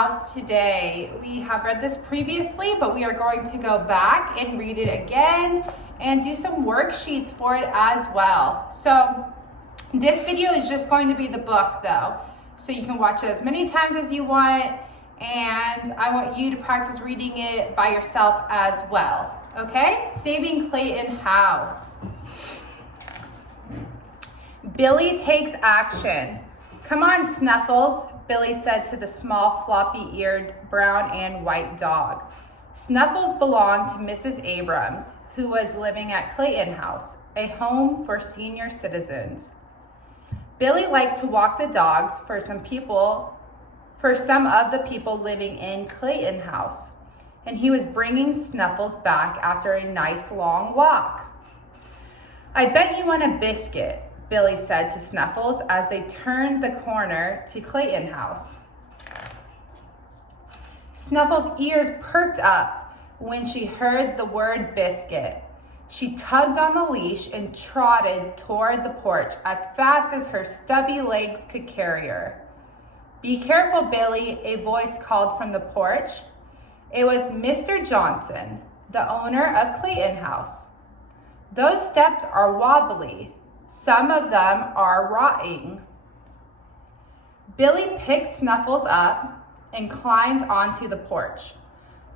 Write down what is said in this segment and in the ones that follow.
House today. We have read this previously, but we are going to go back and read it again and do some worksheets for it as well. So this video is just going to be the book though. So you can watch it as many times as you want, and I want you to practice reading it by yourself as well. Okay? Saving Clayton House. Billy takes action. Come on, Snuffles, Billy said to the small, floppy-eared brown and white dog. Snuffles belonged to Mrs. Abrams, who was living at Clayton House, a home for senior citizens. Billy liked to walk the dogs for some of the people living in Clayton House, and he was bringing Snuffles back after a nice long walk. I bet you want a biscuit, Billy said to Snuffles as they turned the corner to Clayton House. Snuffles' ears perked up when she heard the word biscuit. She tugged on the leash and trotted toward the porch as fast as her stubby legs could carry her. Be careful, Billy, a voice called from the porch. It was Mr. Johnson, the owner of Clayton House. Those steps are wobbly. Some of them are rotting. Billy picked Snuffles up and climbed onto the porch.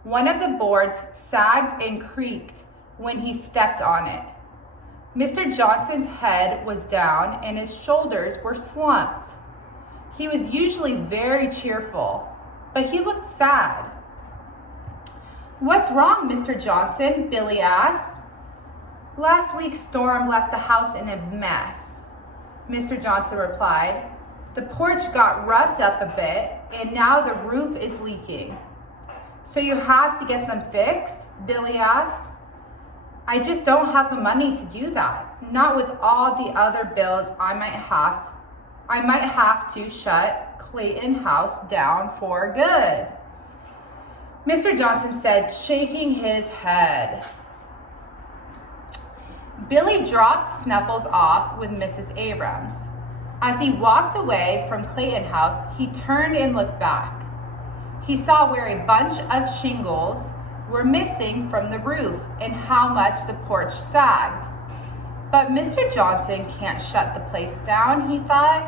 One of the boards sagged and creaked when he stepped on it. Mr. Johnson's head was down and his shoulders were slumped. He was usually very cheerful, but he looked sad. "What's wrong, Mr. Johnson?" Billy asked. "Last week's storm left the house in a mess," Mr. Johnson replied. "The porch got roughed up a bit, and now the roof is leaking." "So you have to get them fixed?" Billy asked. "I just don't have the money to do that, not with all the other bills I might have to shut Clayton House down for good," Mr. Johnson said, shaking his head. Billy dropped Snuffles off with Mrs. Abrams. As he walked away from Clayton House, he turned and looked back. He saw where a bunch of shingles were missing from the roof and how much the porch sagged. But Mr. Johnson can't shut the place down, he thought.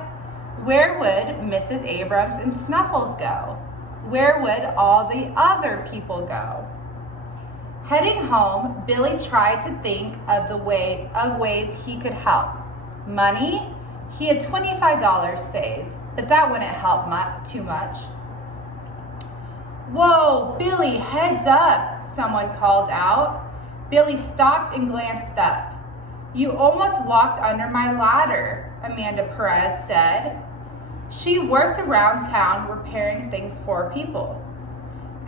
Where would Mrs. Abrams and Snuffles go? Where would all the other people go? Heading home, Billy tried to think of ways he could help. Money? He had $25 saved, but that wouldn't help too much. "Whoa, Billy, heads up," someone called out. Billy stopped and glanced up. "You almost walked under my ladder," Amanda Perez said. She worked around town repairing things for people.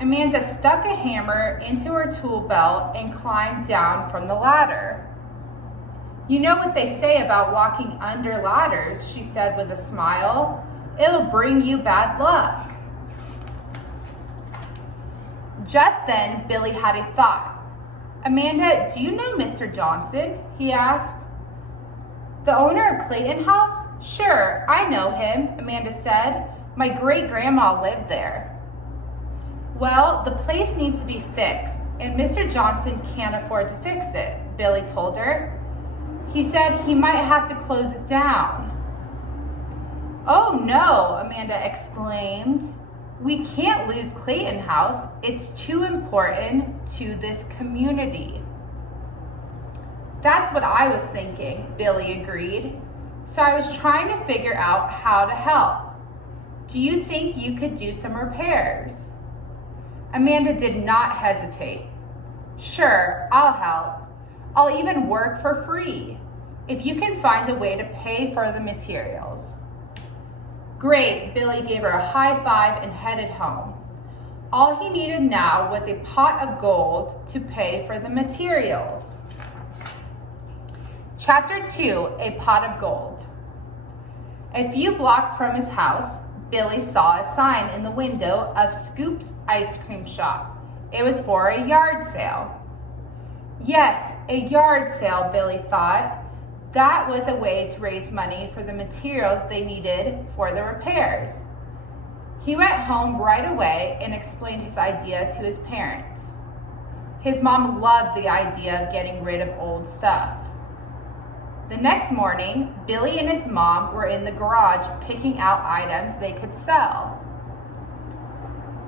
Amanda stuck a hammer into her tool belt and climbed down from the ladder. "You know what they say about walking under ladders," she said with a smile. "It'll bring you bad luck." Just then, Billy had a thought. "Amanda, do you know Mr. Johnson?" he asked. "The owner of Clayton House? Sure, I know him," Amanda said. "My great-grandma lived there." "Well, the place needs to be fixed, and Mr. Johnson can't afford to fix it," Billy told her. "He said he might have to close it down." "Oh no," Amanda exclaimed. "We can't lose Clayton House. It's too important to this community." "That's what I was thinking," Billy agreed. "So I was trying to figure out how to help. Do you think you could do some repairs?" Amanda did not hesitate. "Sure, I'll help. I'll even work for free, if you can find a way to pay for the materials." "Great," Billy gave her a high five and headed home. All he needed now was a pot of gold to pay for the materials. Chapter 2, A Pot of Gold. A few blocks from his house, Billy saw a sign in the window of Scoop's ice cream shop. It was for a yard sale. Yes, a yard sale, Billy thought. That was a way to raise money for the materials they needed for the repairs. He went home right away and explained his idea to his parents. His mom loved the idea of getting rid of old stuff. The next morning, Billy and his mom were in the garage picking out items they could sell.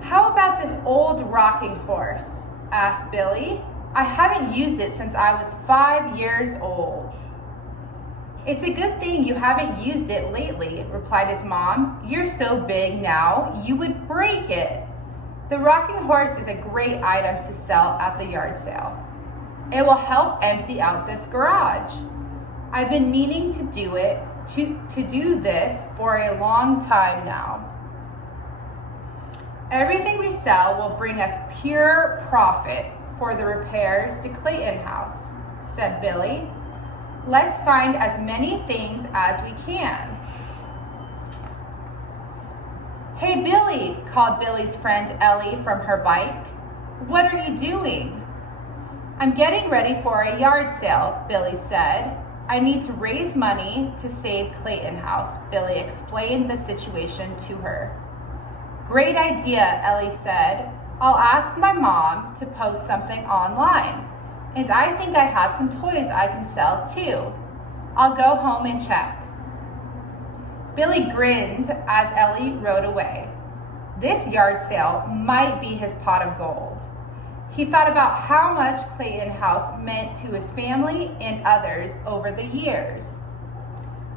"How about this old rocking horse?" asked Billy. "I haven't used it since I was 5 years old." "It's a good thing you haven't used it lately," replied his mom. "You're so big now, you would break it." The rocking horse is a great item to sell at the yard sale. It will help empty out this garage. I've been meaning to do this for a long time now. Everything we sell will bring us pure profit for the repairs to Clayton House, said Billy. Let's find as many things as we can. "Hey, Billy," called Billy's friend Ellie from her bike. "What are you doing?" "I'm getting ready for a yard sale," Billy said. "I need to raise money to save Clayton House," Billy explained the situation to her. "Great idea," Ellie said. "I'll ask my mom to post something online. And I think I have some toys I can sell too. I'll go home and check." Billy grinned as Ellie rode away. This yard sale might be his pot of gold. He thought about how much Clayton House meant to his family and others over the years.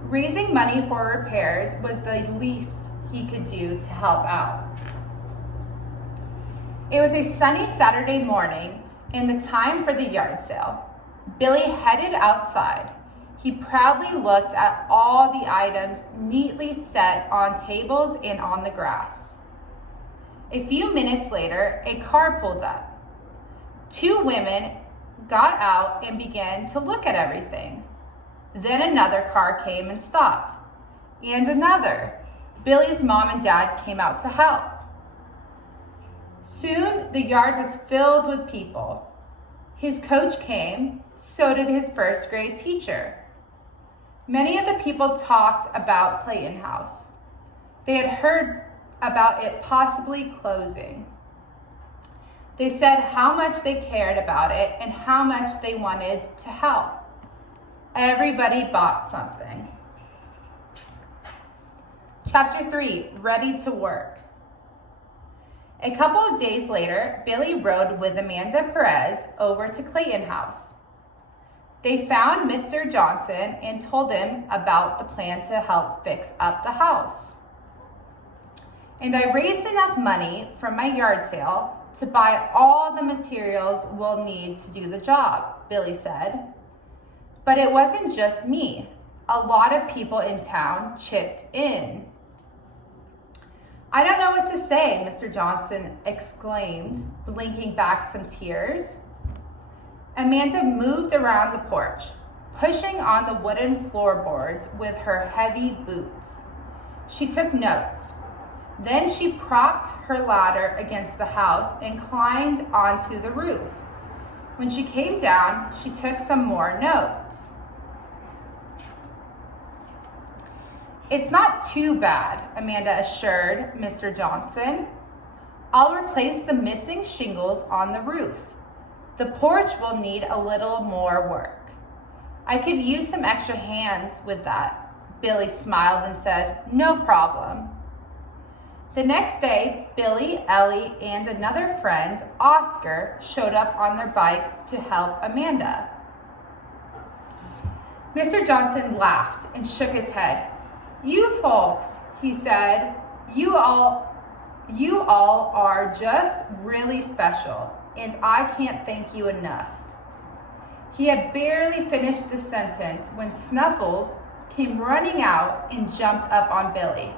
Raising money for repairs was the least he could do to help out. It was a sunny Saturday morning and the time for the yard sale. Billy headed outside. He proudly looked at all the items neatly set on tables and on the grass. A few minutes later, a car pulled up. 2 women got out and began to look at everything. Then another car came and stopped, and another. Billy's mom and dad came out to help. Soon, the yard was filled with people. His coach came, so did his first grade teacher. Many of the people talked about Clayton House. They had heard about it possibly closing. They said how much they cared about it and how much they wanted to help. Everybody bought something. Chapter 3, Ready to Work. A couple of days later, Billy rode with Amanda Perez over to Clayton House. They found Mr. Johnson and told him about the plan to help fix up the house. "And I raised enough money from my yard sale to buy all the materials we'll need to do the job," Billy said. But it wasn't just me. A lot of people in town chipped in. "I don't know what to say," Mr. Johnson exclaimed, blinking back some tears. Amanda moved around the porch, pushing on the wooden floorboards with her heavy boots. She took notes. Then she propped her ladder against the house and climbed onto the roof. When she came down, she took some more notes. "It's not too bad," Amanda assured Mr. Johnson. "I'll replace the missing shingles on the roof. The porch will need a little more work. I could use some extra hands with that." Billy smiled and said, "No problem." The next day, Billy, Ellie, and another friend, Oscar, showed up on their bikes to help Amanda. Mr. Johnson laughed and shook his head. "You folks," he said, you all are just really special, and I can't thank you enough." He had barely finished the sentence when Snuffles came running out and jumped up on Billy.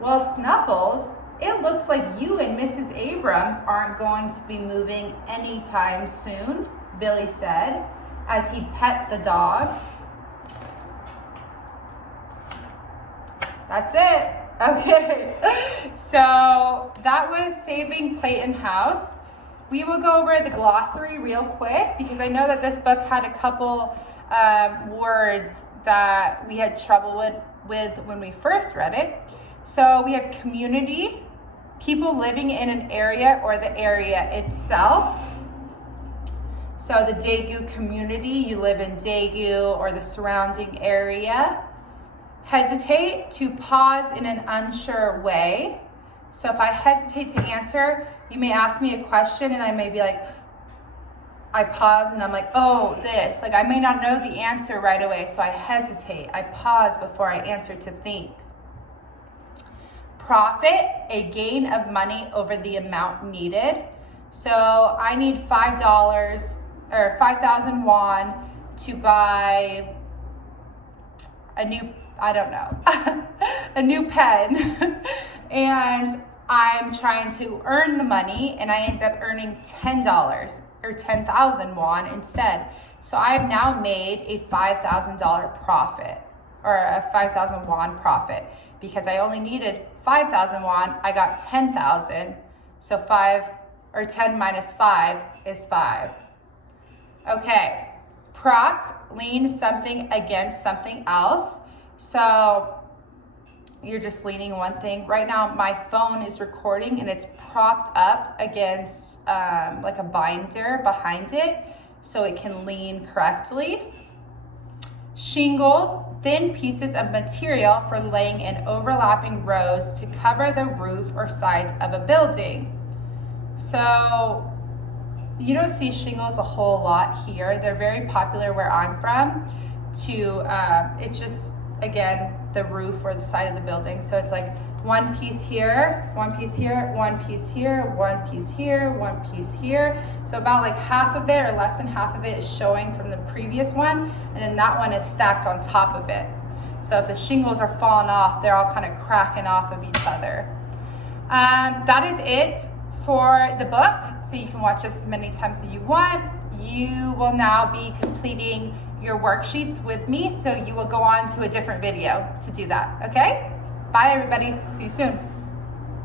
"Well, Snuffles, it looks like you and Mrs. Abrams aren't going to be moving anytime soon," Billy said as he pet the dog. That's it. Okay, so that was Saving Clayton House. We will go over the glossary real quick because I know that this book had a couple words that we had trouble with when we first read it. So we have community, people living in an area or the area itself. So the Daegu community, you live in Daegu or the surrounding area. Hesitate, to pause in an unsure way. So if I hesitate to answer, you may ask me a question and I may be like, I pause and I'm like, oh, this. Like I may not know the answer right away, so I hesitate. I pause before I answer to think. Profit, a gain of money over the amount needed. So I need $5 or 5,000 won to buy a new, I don't know, a new pen. And I'm trying to earn the money and I end up earning $10 or 10,000 won instead. So I've now made a $5,000 profit or a 5,000 won profit because I only needed 5,000 won. I got 10,000. So 10 minus 5 is 5. Okay, propped, lean something against something else. So you're just leaning one thing. Right now my phone is recording and it's propped up against like a binder behind it so it can lean correctly. Shingles, thin pieces of material for laying in overlapping rows to cover the roof or sides of a building. So you don't see shingles a whole lot here. They're very popular where I'm from it's just, again, the roof or the side of the building. So it's like one piece here, one piece here, one piece here, one piece here, one piece here. So about like half of it or less than half of it is showing from the previous one, and then that one is stacked on top of it. So if the shingles are falling off, they're all kind of cracking off of each other. That is it for the book. So you can watch this as many times as you want. You will now be completing your worksheets with me, so you will go on to a different video to do that, okay? Bye everybody, see you soon.